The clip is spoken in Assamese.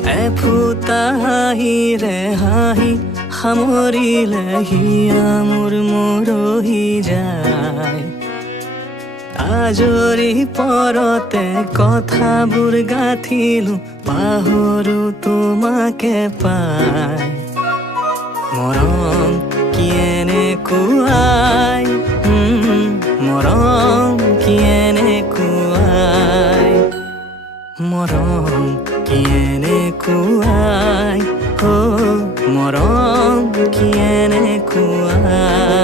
এফুটা হাঁহিৰে হাঁহি সামৰিলে হিয়া মোৰ মৰহি যায়। আজৰি পৰতে কথাবোৰ গাঁঠিলো পাহৰো তোমাকে পাই। মৰম কি এনেকুৱাই, মৰম কি এনেকুৱাই, মৰম কি এনেকুৱাই, মৰম কি এনেকুৱাই।